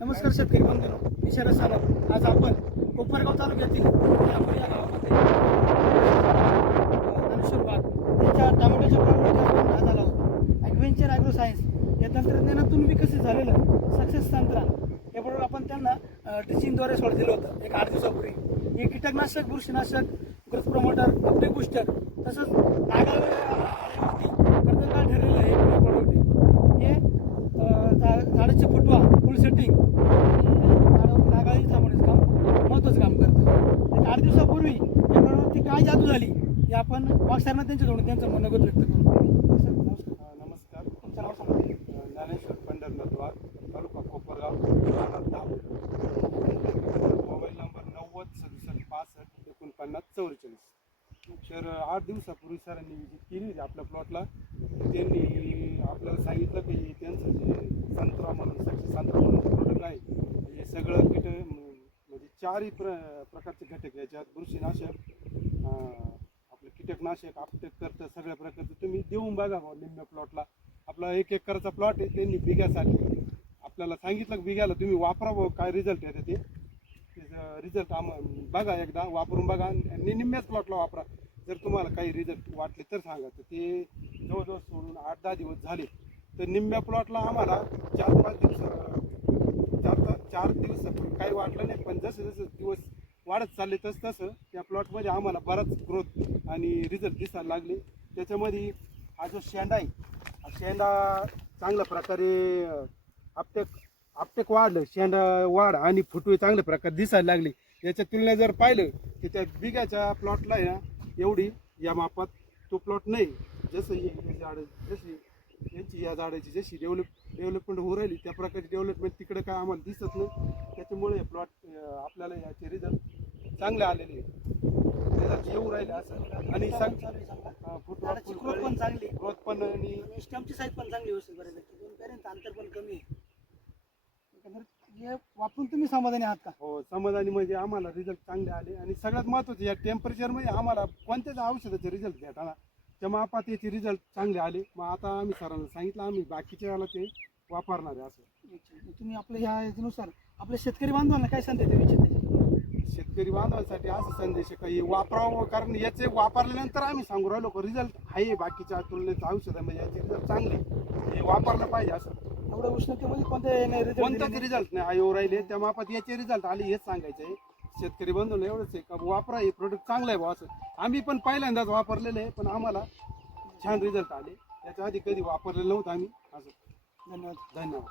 नमस्कार शेतकरी बंधूंनो, मी शरद सानप. आज आपण कोपरगाव तालुक्यातील यापुरी या गावामध्ये ज्ञानेश्वर बाग यांच्या टोमॅटोच्या प्लॉटमध्ये आपण आज आलो आहोत. ॲडव्हेंचर ॲग्रो सायन्स या तंत्रज्ञानातून विकसित झालेलं सक्सेस तंत्र याबरोबर आपण त्यांना ड्रिचिंगद्वारे सोड दिलं होतं एक 8 दिवसापूर्वी. हे कीटकनाशक, बुरशीनाशक, ग्रोथ प्रमोटर, अपटे बूस्टर तसंच कर्तनकाळ ठरलेलं आहे हे प्रॉडक्ट आहे. हे झाडाचे फुटवा, फुल सेटिंग झाडावर नागाळी थांबवण्याचं काम महत्त्वाचं काम करतं. एक 8 दिवसापूर्वी या प्रॉडक्टची काय जादू झाली हे आपण वागसाहेबांना त्यांच्याकडून त्यांचं मनोगत व्यक्त करू. सर नमस्कार. तुमचं नाव सांगा. ज्ञानेश्वर पंढरनाथ वाघ, तालुका कोपरगाव, मोबाईल नंबर 9067654944. तर 8 दिवसापूर्वी सरांनी विजिट केली होती आपल्या प्लॉटला. त्यांनी आपल्याला सांगितलं की त्यांचं जे संत्रा म्हणून संत्रा म्हणून प्रोडक्ट आहे हे सगळं म्हणजे 4ही प्रकारचे घटक याच्यात बुरशीनाशक, आपलं कीटकनाशक, आपटेक करतं सगळ्या प्रकारचं तुम्ही देऊन बघा निम्म्या प्लॉटला. आपला 1 एकरचा प्लॉट आहे. त्यांनी बिघ्यासाठी आपल्याला सांगितलं की बिघ्याला तुम्ही वापरा, काय रिझल्ट येते ते रिझल्ट बघा, एकदा वापरून बघा आणि निम्म्याच प्लॉटला वापरा. जर तुम्हाला काही रिझल्ट वाटले तर सांगा. तर ते जवळजवळ सोडून 8-10 दिवस झाले. तर निम्म्या प्लॉटला आम्हाला 4-5 दिवस काही वाटलं नाही, पण जसं जसं दिवस वाढत चालले तसं त्या प्लॉटमध्ये आम्हाला बराच ग्रोथ आणि रिझल्ट दिसायला लागले. त्याच्यामध्ये हा जो शेंडा आहे, हा शेंडा चांगल्या प्रकारे आपटेक वाढलं, शेंडा वाढ आणि फुटवे चांगल्या प्रकारे दिसायला लागले. याच्या तुलनेत जर पाहिलं तर त्या बिघ्याच्या प्लॉटला आहे ना एवढी या मापात तो प्लॉट नाही. जसं हे झाड जशी यांची या झाडाची जशी डेव्हलपमेंट होऊ राहिली त्या प्रकारची डेव्हलपमेंट तिकडे काय आम्हाला दिसत नाही. त्याच्यामुळे प्लॉट आपल्याला याचे रिझल्ट चांगले आलेले रिझल्ट येऊ राहिले असं. आणि ग्रोथ पण चांगली, ग्रोथ पण आणि स्टॅम्पची साईज पण चांगली व्यवस्थित बऱ्यापैकी 2 पेरेंट अंतर पण कमी आहे. हे वापरून तुम्ही समाधानी आहात का? हो, समाधानी म्हणजे आम्हाला रिझल्ट चांगले आले. आणि सगळ्यात महत्त्वाचं या टेम्परेचरमध्ये आम्हाला कोणत्याच औषधाचे रिझल्ट भेटाना त्या मापात याचे रिझल्ट चांगले आले. मग आता आम्ही सरांना सांगितलं आम्ही बाकीच्या याला ते वापरणार आहे असं. तुम्ही आपल्या ह्या याच्यानुसार आपल्या शेतकरी बांधवांना काय संदेश देऊ इच्छिता? शेतकरी बांधवांसाठी असं संदेश आहे की वापरावं, कारण याचे वापरल्यानंतर आम्ही सांगू राहिलो की रिझल्ट आहे बाकीच्या तुलनेत औषधामध्ये याचे रिझल्ट चांगले, हे वापरलं पाहिजे असं. एवढ्या उष्णतेमध्ये कोणताच रिझल्ट नाही आहे राहिले त्या मापात याचे रिझल्ट आले हेच सांगायचं आहे शेतकरी बंधूंना. एवढंच आहे का वापरा, हे प्रोडक्ट चांगलं आहे बा असं. आम्ही पण पहिल्यांदाच वापरलेलं आहे, पण आम्हाला छान रिझल्ट आले. त्याच्या आधी कधी वापरलेलं नव्हतं आम्ही असं. धन्यवाद. धन्यवाद.